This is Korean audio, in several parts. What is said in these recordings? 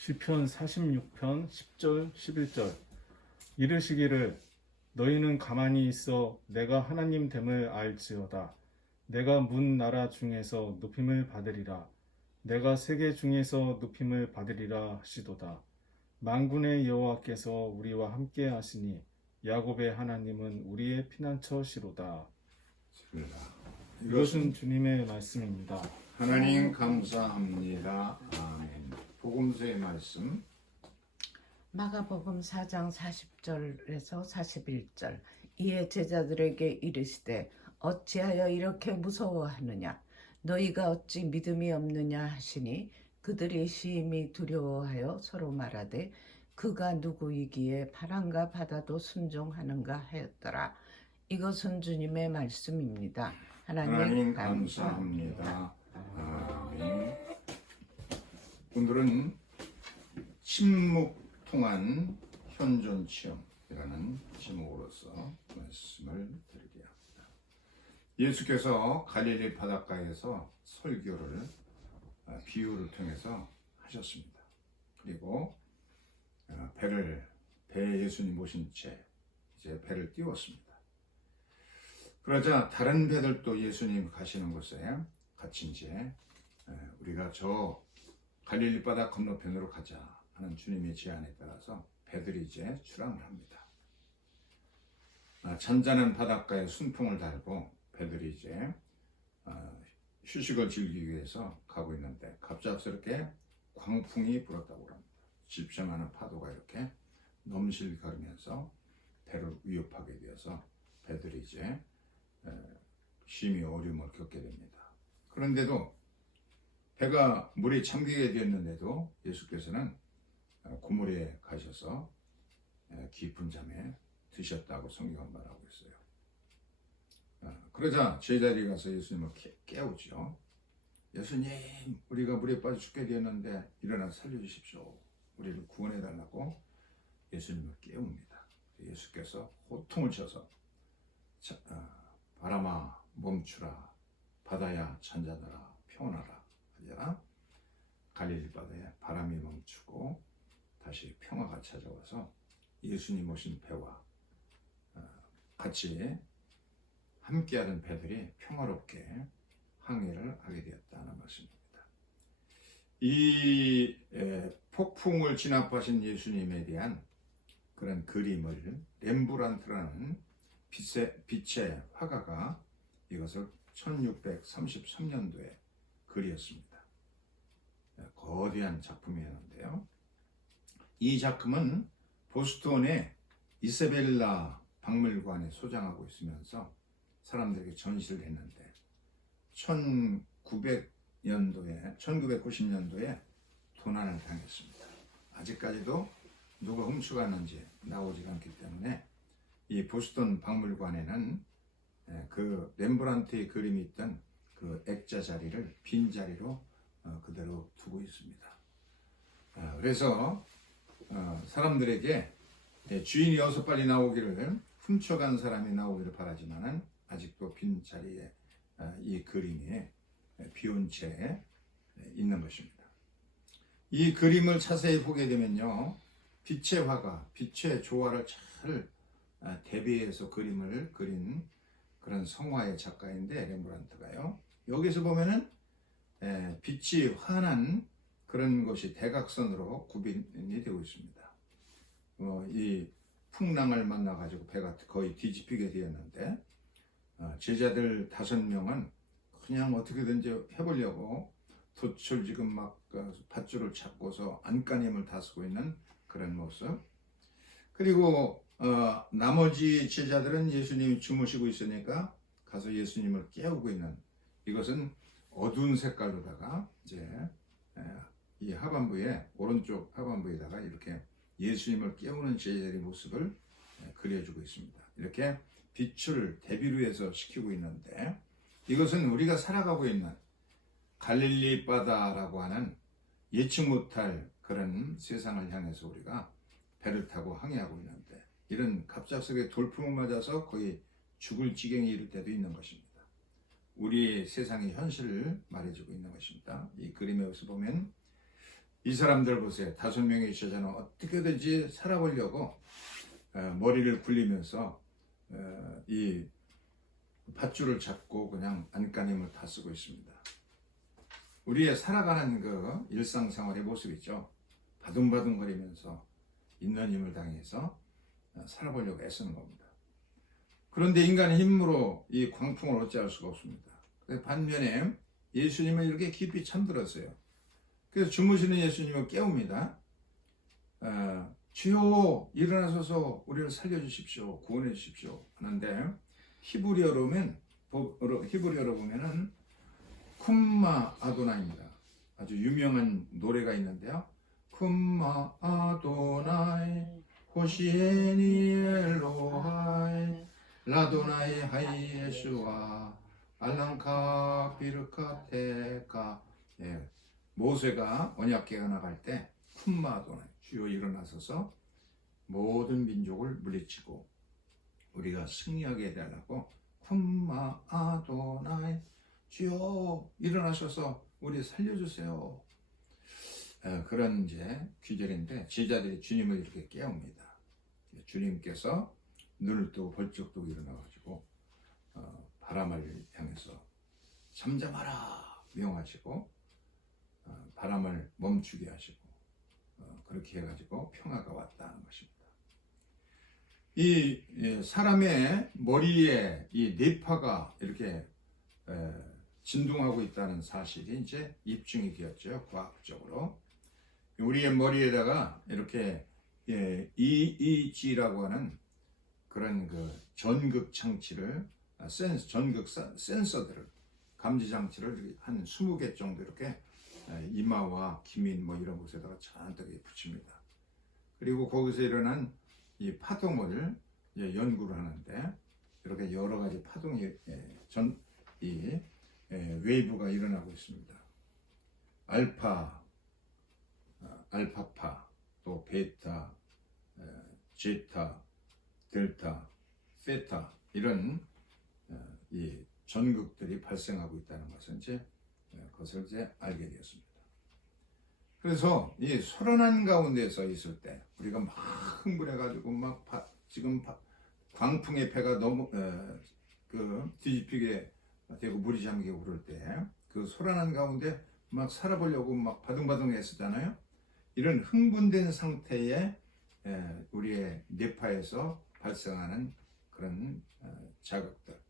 시편 46편 10절 11절 이르시기를 너희는 가만히 있어 내가 하나님 됨을 알지어다. 내가 문 나라 중에서 높임을 받으리라. 내가 세계 중에서 높임을 받으리라 하시도다. 만군의 여호와께서 우리와 함께 하시니 야곱의 하나님은 우리의 피난처시로다. 이것은 주님의 말씀입니다. 하나님 감사합니다. 아멘. 복음서의 말씀 마가복음 4장 40절에서 41절. 이에 제자들에게 이르시되 어찌하여 이렇게 무서워하느냐 너희가 어찌 믿음이 없느냐 하시니 그들이 심히 두려워하여 서로 말하되 그가 누구이기에 바람과 바다도 순종하는가 하였더라. 이것은 주님의 말씀입니다. 하나님 감사합니다. 아멘. 오늘은 침묵 통한 현존 체험이라는 제목으로서 말씀을 드리려 합니다. 예수께서 갈릴리 바닷가에서 설교를 비유를 통해서 하셨습니다. 그리고 배에 예수님 모신 채 이제 배를 띄웠습니다. 그러자 다른 배들도 예수님 가시는 곳에 같이 이제 우리가 저 갈릴리 바다 건너편으로 가자 하는 주님의 제안에 따라서 배들이 이제 출항을 합니다. 잔잔한 바닷가에 순풍을 달고 배들이 이제 휴식을 즐기기 위해서 가고 있는데 갑작스럽게 광풍이 불었다고 합니다. 질병하는 파도가 이렇게 넘실거리면서 배를 위협하게 되어서 배들이 이제 심히 어려움을 겪게 됩니다. 그런데도 배가 물에 잠기게 되었는데도 예수께서는 고물에 가셔서 깊은 잠에 드셨다고 성경은 말하고 있어요. 그러자 제자들이 가서 예수님을 깨우죠. 예수님, 우리가 물에 빠져 죽게 되었는데 일어나 살려주십시오. 우리를 구원해달라고 예수님을 깨웁니다. 예수께서 호통을 쳐서 바람아 멈추라, 바다야 잔잔하라, 평온하라 하자 갈릴리 바다에 바람이 멈추고 다시 평화가 찾아와서 예수님 오신 배와 같이 함께하는 배들이 평화롭게 항해를 하게 되었다는 것입니다. 이 폭풍을 진압하신 예수님에 대한 그런 그림을 렘브란트라는 빛의 화가가 이것을 1633년도에 그렸습니다. 거대한 작품이었는데요. 이 작품은 보스턴의 이사벨라 박물관에 소장하고 있으면서 사람들에게 전시를 했는데 1990년도에 도난을 당했습니다. 아직까지도 누가 훔쳐갔는지 나오지 않기 때문에 이 보스턴 박물관에는 그 렘브란트의 그림이 있던 그 액자 자리를 빈 자리로 그대로 두고 있습니다. 그래서 사람들에게 주인이 어서 빨리 나오기를, 훔쳐간 사람이 나오기를 바라지만은 아직도 빈 자리에 이 그림이 비운 채 있는 것입니다. 이 그림을 자세히 보게 되면요, 빛의 화가, 빛의 조화를 잘 대비해서 그림을 그린 그런 성화의 작가인데 렘브란트가요. 여기서 보면은 빛이 환한 그런 것이 대각선으로 구빈이 되고 있습니다. 이 풍랑을 만나가지고 배가 거의 뒤집히게 되었는데 제자들 5명은 그냥 어떻게든지 해보려고 돛을 지금 막 밧줄을 잡고서 안간힘을 다쓰고 있는 그런 모습. 그리고 나머지 제자들은 예수님이 주무시고 있으니까 가서 예수님을 깨우고 있는, 이것은 어두운 색깔로다가 이제 이 하반부에, 오른쪽 하반부에다가 이렇게 예수님을 깨우는 제자들의 모습을 그려주고 있습니다. 이렇게 빛을 대비로 해서 시키고 있는데, 이것은 우리가 살아가고 있는 갈릴리 바다라고 하는 예측 못할 그런 세상을 향해서 우리가 배를 타고 항해하고 있는데, 이런 갑작스럽게 돌풍을 맞아서 거의 죽을 지경에 이를 때도 있는 것입니다. 우리 세상의 현실을 말해주고 있는 것입니다. 이 그림에서 보면 이 사람들 보세요. 5명의 제자는 어떻게든지 살아보려고 머리를 굴리면서 이 밧줄을 잡고 그냥 안간힘을 다 쓰고 있습니다. 우리의 살아가는 그 일상생활의 모습이죠. 바둥바둥거리면서 있는 힘을 당해서 살아보려고 애쓰는 겁니다. 그런데 인간의 힘으로 이 광풍을 어찌할 수가 없습니다. 반면에 예수님은 이렇게 깊이 잠들었어요. 그래서 주무시는 예수님을 깨웁니다. 주여 일어나셔서 우리를 살려주십시오. 구원해 주십시오. 하는데 히브리어로 보면은 쿰마 아도나입니다. 아주 유명한 노래가 있는데요. 쿰마 아도나이 호시에니 엘로하이 라도나이 하이 예수와 알랑카 비르카 테카. 예, 모세가 언약궤가 나갈 때 쿰마 아도나이 주여 일어나셔서 모든 민족을 물리치고 우리가 승리하게 해달라고 쿰마 아도나이 주여 일어나셔서 우리 살려주세요. 그런 이제 귀절인데 제자들이 주님을 이렇게 깨웁니다. 주님께서 눈을 뜨고 벌쩍 뜨고 일어나가지고 바람을 향해서 잠잠하라 명하시고 바람을 멈추게 하시고 그렇게 해가지고 평화가 왔다는 것입니다. 이 사람의 머리에 이 뇌파가 이렇게 진동하고 있다는 사실이 이제 입증이 되었죠. 과학적으로 우리의 머리에다가 이렇게 EEG라고 하는 그런 그 전극 장치를 전극 센서들을 감지 장치를 한 20개 정도 이렇게 이마와 기민 뭐 이런 곳에다가 잔뜩 붙입니다. 그리고 거기서 일어난 이 파동을 연구를 하는데 이렇게 여러 가지 파동이 웨이브가 일어나고 있습니다. 알파파, 또 베타, 제타, 델타, 세타 이런 이 전극들이 발생하고 있다는 것을 그것을 알게 되었습니다. 그래서 이 소란한 가운데서 있을 때 우리가 막 흥분해가지고 막 지금 광풍의 패가 너무 뒤집히게 되고 물이 잠기고 그럴 때 그 소란한 가운데 막 살아보려고 막 바둥바둥 했었잖아요. 이런 흥분된 상태에 우리의 뇌파에서 발생하는 그런 자극들.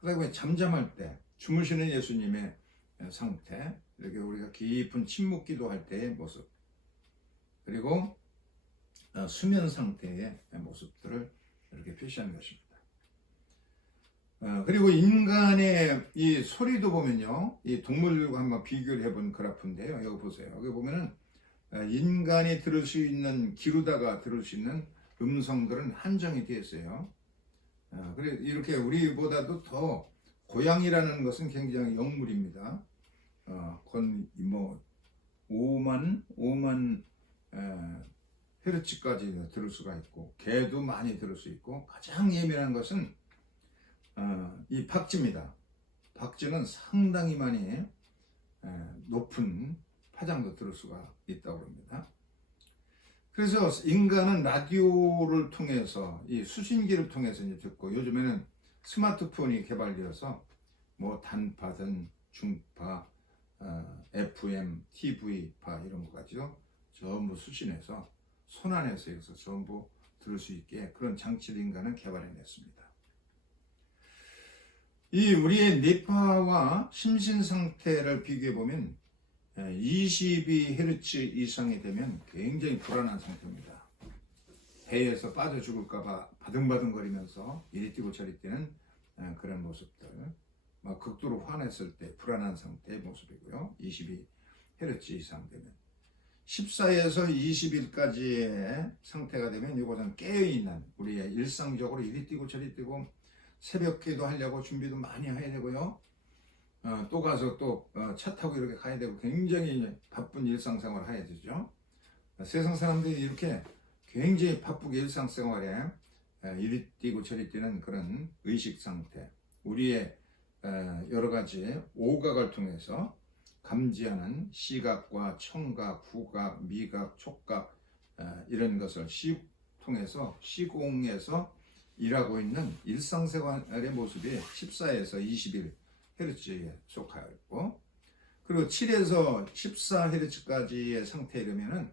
그다음에 잠잠할 때 주무시는 예수님의 상태, 이렇게 우리가 깊은 침묵 기도할 때의 모습, 그리고 수면 상태의 모습들을 이렇게 표시하는 것입니다. 그리고 인간의 이 소리도 보면요, 이 동물과 한번 비교를 해본 그래프인데요. 여기 보세요. 여기 보면은 인간이 들을 수 있는, 기루다가 들을 수 있는 음성들은 한정이 되어 있어요. 그래 이렇게 우리보다도 더 고양이라는 것은 굉장히 영물입니다. 건 뭐 5만 헤르츠까지 들을 수가 있고, 개도 많이 들을 수 있고, 가장 예민한 것은 이 박쥐입니다. 박쥐는 상당히 많이 높은 파장도 들을 수가 있다고 합니다. 그래서 인간은 라디오를 통해서, 이 수신기를 통해서 이제 듣고, 요즘에는 스마트폰이 개발되어서 뭐 단파든 중파, FM, TV파 이런 거까지도 전부 수신해서 손안에서 해서 전부 들을 수 있게 그런 장치를 인간은 개발해냈습니다. 이 우리의 뇌파와 심신 상태를 비교해 보면 22Hz 이상이 되면 굉장히 불안한 상태입니다. 배에서 빠져 죽을까봐 바둥바둥거리면서 이리 뛰고 저리 뛰는 그런 모습들, 막 극도로 화냈을 때 불안한 상태의 모습이고요. 22Hz 이상 되면 14에서 20일까지의 상태가 되면 이것은 깨어있는, 우리의 일상적으로 이리 뛰고 저리 뛰고 새벽 기도 하려고 준비도 많이 해야 되고요. 또 가서 또 차 타고 이렇게 가야 되고 굉장히 바쁜 일상생활을 해야 되죠. 세상 사람들이 이렇게 굉장히 바쁘게 일상생활에 이리 뛰고 저리 뛰는 그런 의식 상태, 우리의 여러 가지 오각을 통해서 감지하는 시각과 청각, 후각, 미각, 촉각 이런 것을 통해서 시공에서 일하고 있는 일상생활의 모습이 14에서 21Hz에 속하였고, 그리고 7에서 14Hz까지의 상태에 이르면은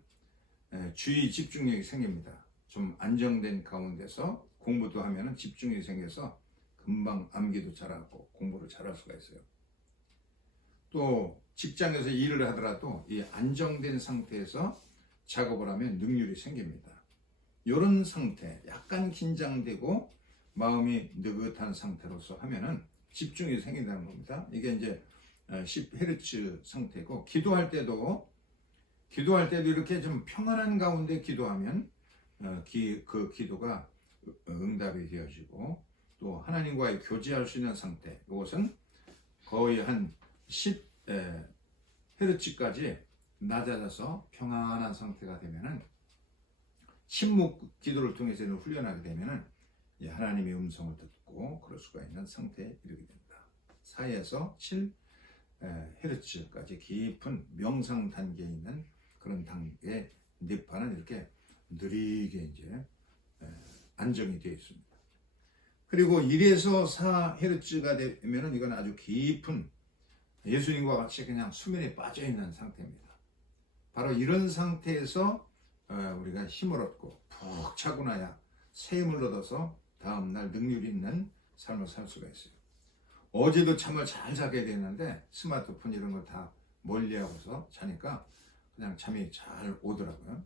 주의 집중력이 생깁니다. 좀 안정된 가운데서 공부도 하면은 집중력이 생겨서 금방 암기도 잘하고 공부를 잘할 수가 있어요. 또 직장에서 일을 하더라도 이 안정된 상태에서 작업을 하면 능률이 생깁니다. 이런 상태, 약간 긴장되고 마음이 느긋한 상태로서 하면은 집중이 생긴다는 겁니다. 이게 이제 10Hz 상태고, 기도할 때도 이렇게 좀 평안한 가운데 기도하면 그 기도가 응답이 되어지고, 또 하나님과의 교제할 수 있는 상태, 이것은 거의 한 10Hz까지 낮아져서 평안한 상태가 되면은, 침묵 기도를 통해서 훈련하게 되면은 하나님의 음성을 듣고 그럴 수가 있는 상태에 이르게 됩니다. 4에서 7Hz까지 깊은 명상 단계에 있는 그런 단계의 니파는 이렇게 느리게 이제 안정이 되어 있습니다. 그리고 1에서 4Hz가 되면은 이건 아주 깊은 예수님과 같이 그냥 수면에 빠져 있는 상태입니다. 바로 이런 상태에서 우리가 힘을 얻고 푹 자고 나야 새 힘을 얻어서 다음날 능률 있는 삶을 살 수가 있어요. 어제도 잠을 잘 자게 되는데 스마트폰 이런 걸 다 멀리하고서 자니까 그냥 잠이 잘 오더라고요.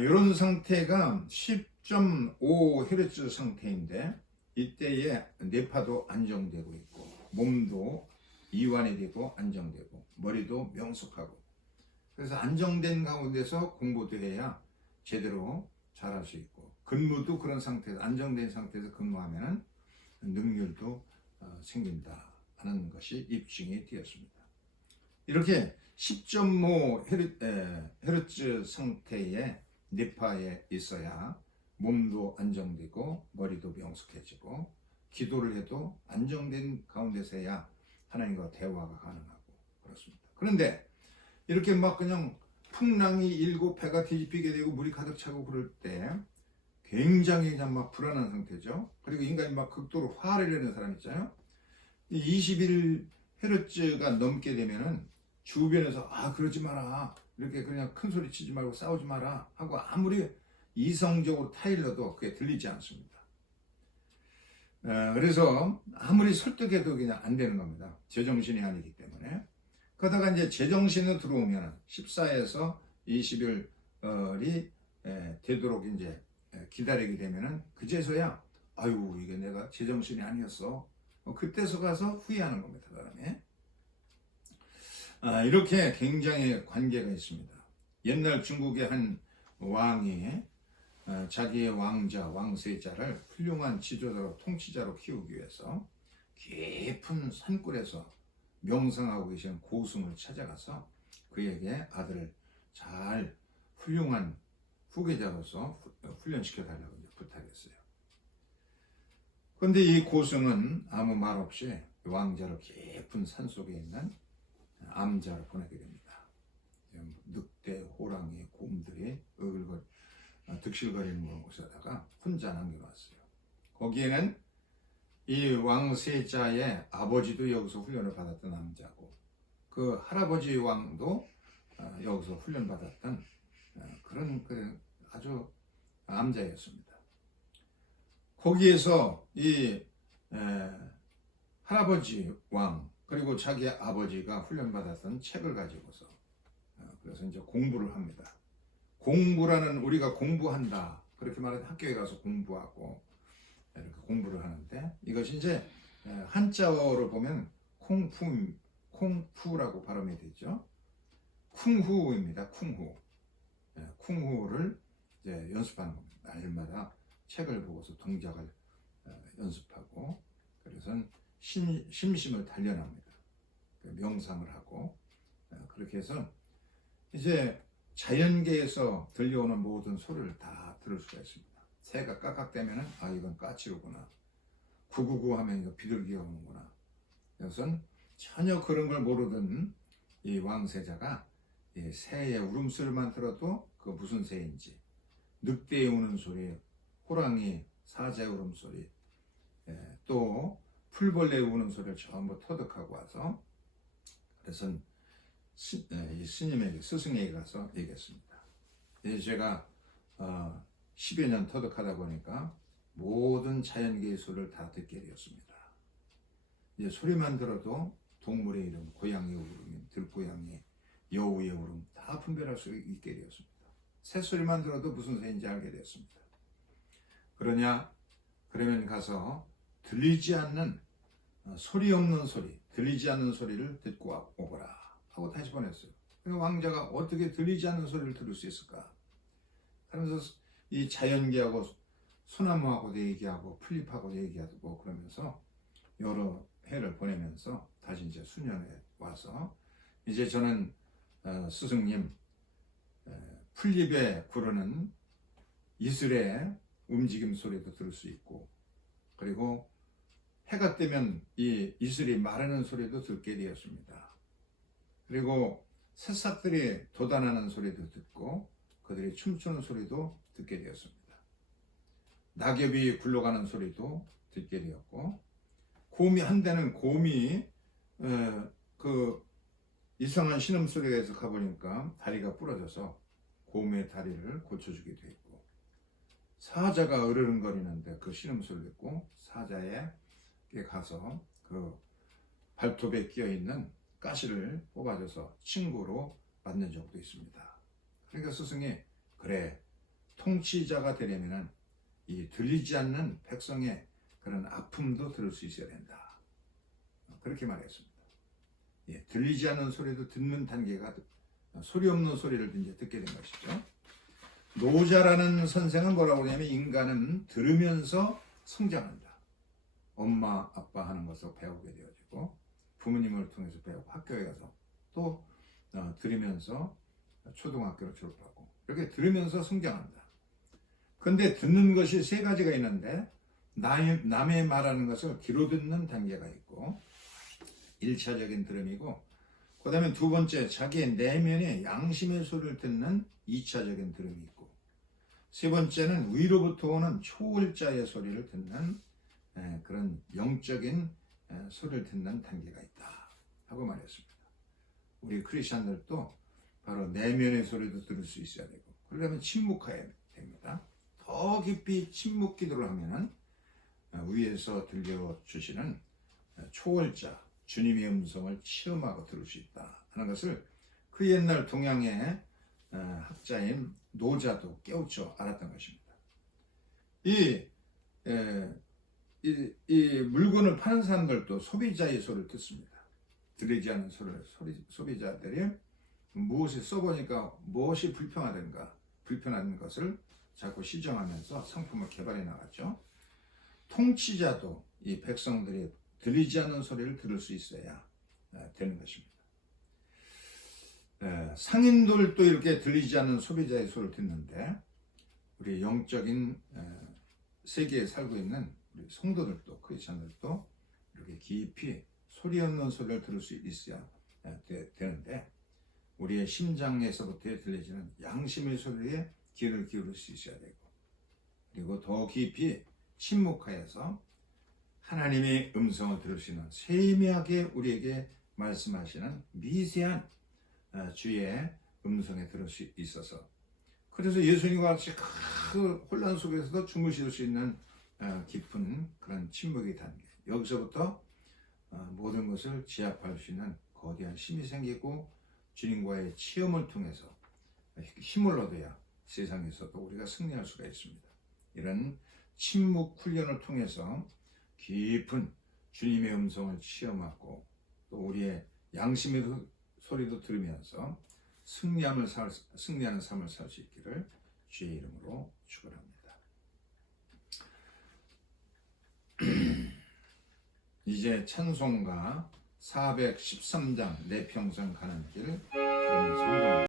이런 상태가 10.5Hz 상태인데, 이때에 뇌파도 안정되고 있고, 몸도 이완이 되고 안정되고, 머리도 명석하고, 그래서 안정된 가운데서 공부도 해야 제대로 잘할 수 있고, 근무도 그런 상태에서 안정된 상태에서 근무하면 능률도 생긴다 하는 것이 입증이 되었습니다. 이렇게 10.5Hz 상태의 니파에 있어야 몸도 안정되고 머리도 명석해지고, 기도를 해도 안정된 가운데서 해야 하나님과 대화가 가능하고 그렇습니다. 그런데 이렇게 막 그냥 풍랑이 일고 배가 뒤집히게 되고 물이 가득 차고 그럴 때 굉장히 그냥 막 불안한 상태죠. 그리고 인간이 막 극도로 화를 내는 사람 있잖아요. 21Hz가 넘게 되면은 주변에서 그러지 마라, 이렇게 그냥 큰 소리 치지 말고 싸우지 마라 하고 아무리 이성적으로 타일러도 그게 들리지 않습니다. 그래서 아무리 설득해도 그냥 안 되는 겁니다. 제정신이 아니기 때문에. 그러다가 이제 제정신으로 들어오면 14에서 20일이 되도록 이제 기다리게 되면은 그제서야 이게 내가 제정신이 아니었어. 그때서 가서 후회하는 겁니다, 사람이. 이렇게 굉장히 관계가 있습니다. 옛날 중국의 한 왕이 자기의 왕세자를 훌륭한 지도자로 통치자로 키우기 위해서 깊은 산골에서 명상하고 계신 고승을 찾아가서 그에게 아들을 잘 훌륭한 후계자로서 훈련시켜 달라고 부탁했어요. 그런데 이 고승은 아무 말 없이 왕자를 깊은 산속에 있는 암자를 보내게 됩니다. 늑대, 호랑이, 곰들이 득실거리는 곳에다가 혼자 남겨놨어요. 거기에는 이 왕세자의 아버지도 여기서 훈련을 받았던 남자고, 그 할아버지 왕도 여기서 훈련받았던 그런 아주 암자였습니다. 거기에서 이 할아버지 왕 그리고 자기 아버지가 훈련받았던 책을 가지고서 그래서 이제 공부를 합니다. 공부라는, 우리가 공부한다 그렇게 말하면 학교에 가서 공부하고 이렇게 공부를 하는데, 이것이 이제 한자어로 보면 콩푸라고 발음이 되죠. 쿵후입니다. 쿵후를 이제 연습하는 겁니다. 날마다 책을 보고서 동작을 연습하고, 그래서 심심을 단련합니다. 명상을 하고, 그렇게 해서 이제 자연계에서 들려오는 모든 소리를 다 들을 수가 있습니다. 새가 깍깍대면은 이건 까치로구나. 구구구 하면 이거 비둘기가 오는구나. 이것은 전혀 그런 걸 모르던 이 왕세자가 이 새의 울음소리만 들어도 그 무슨 새인지, 늑대의 우는 소리, 호랑이, 사자의 울음소리, 또 풀벌레의 우는 소리를 전부 터득하고 와서, 그래서 이 스님에게, 스승에게 가서 얘기했습니다. 이제 제가 10여 년 터득하다 보니까 모든 자연계의 소리를 다 듣게 되었습니다. 이제 소리만 들어도 동물의 이름, 고양이의 울음, 들고양이, 여우의 울음 다 분별할 수 있게 되었습니다. 새소리만 들어도 무슨 새인지 알게 되었습니다. 그러면 가서 들리지 않는 소리 없는 소리, 들리지 않는 소리를 듣고 오거라 하고 다시 보냈어요. 왕자가 어떻게 들리지 않는 소리를 들을 수 있을까? 그러면서 이 자연계하고 소나무하고도 얘기하고 풀잎하고도 얘기하고 그러면서 여러 해를 보내면서 다시 이제 수년에 와서, 이제 저는 스승님 풀잎에 구르는 이슬의 움직임 소리도 들을 수 있고, 그리고 해가 뜨면 이 이슬이 마르는 소리도 듣게 되었습니다. 그리고 새싹들이 돋아나는 소리도 듣고 그들이 춤추는 소리도 듣게 되었습니다. 낙엽이 굴러가는 소리도 듣게 되었고, 한때는 곰이 그 이상한 신음소리에서 가보니까 다리가 부러져서 곰의 다리를 고쳐주기도 했고, 사자가 으르렁거리는데 그 신음소리를 듣고 사자에게 가서 그 발톱에 끼어있는 가시를 뽑아줘서 친구로 만든 적도 있습니다. 그러니까 스승이, 그래, 통치자가 되려면 이 들리지 않는 백성의 그런 아픔도 들을 수 있어야 된다, 그렇게 말했습니다. 들리지 않는 소리도 듣는 단계가, 소리 없는 소리를 이제 듣게 된 것이죠. 노자라는 선생은 뭐라고 하냐면, 인간은 들으면서 성장한다. 엄마 아빠 하는 것을 배우게 되어지고, 부모님을 통해서 배우고, 학교에 가서 또 들으면서 초등학교를 졸업하고, 이렇게 들으면서 성장한다. 근데 듣는 것이 세 가지가 있는데, 남의 말하는 것을 귀로 듣는 단계가 있고, 1차적인 들음이고, 그 다음에 두 번째, 자기의 내면의 양심의 소리를 듣는 2차적인 들음이 있고, 세 번째는 위로부터 오는 초월자의 소리를 듣는 그런 영적인 소리를 듣는 단계가 있다 하고 말했습니다. 우리 크리스천들도 바로 내면의 소리도 들을 수 있어야 되고, 그러려면 침묵해야 됩니다. 더 깊이 침묵 기도를 하면은 위에서 들려주시는 초월자, 주님의 음성을 체험하고 들을 수 있다 하는 것을 그 옛날 동양의 학자인 노자도 깨우쳐 알았던 것입니다. 이 물건을 파는 사람들도 소비자의 소리를 듣습니다. 들리지 않는 소리를 소비자들이 무엇을 써보니까 무엇이 불편한 것을 자꾸 시정하면서 상품을 개발해 나갔죠. 통치자도 이 백성들이 들리지 않는 소리를 들을 수 있어야 되는 것입니다. 상인들도 이렇게 들리지 않는 소비자의 소리를 듣는데, 우리 영적인 세계에 살고 있는 우리 성도들도, 크리스천들도 이렇게 깊이 소리 없는 소리를 들을 수 있어야 되는데, 우리의 심장에서부터 들려지는 양심의 소리에 귀를 기울일 수 있어야 되고, 그리고 더 깊이 침묵하여서 하나님의 음성을 들을 수 있는, 세미하게 우리에게 말씀하시는 미세한 주의 음성에 들을 수 있어서, 그래서 예수님과 같이 그 혼란 속에서도 주무실 수 있는 깊은 그런 침묵의 단계, 여기서부터 모든 것을 제압할 수 있는 거대한 힘이 생기고, 주님과의 체험을 통해서 힘을 얻어야 세상에서도 우리가 승리할 수가 있습니다. 이런 침묵 훈련을 통해서 깊은 주님의 음성을 체험하고, 또 우리의 양심의 소리도 들으면서 승리하는 삶을 살 수 있기를 주의 이름으로 축원합니다. 이제 찬송가 413장 내 평생 가는 길,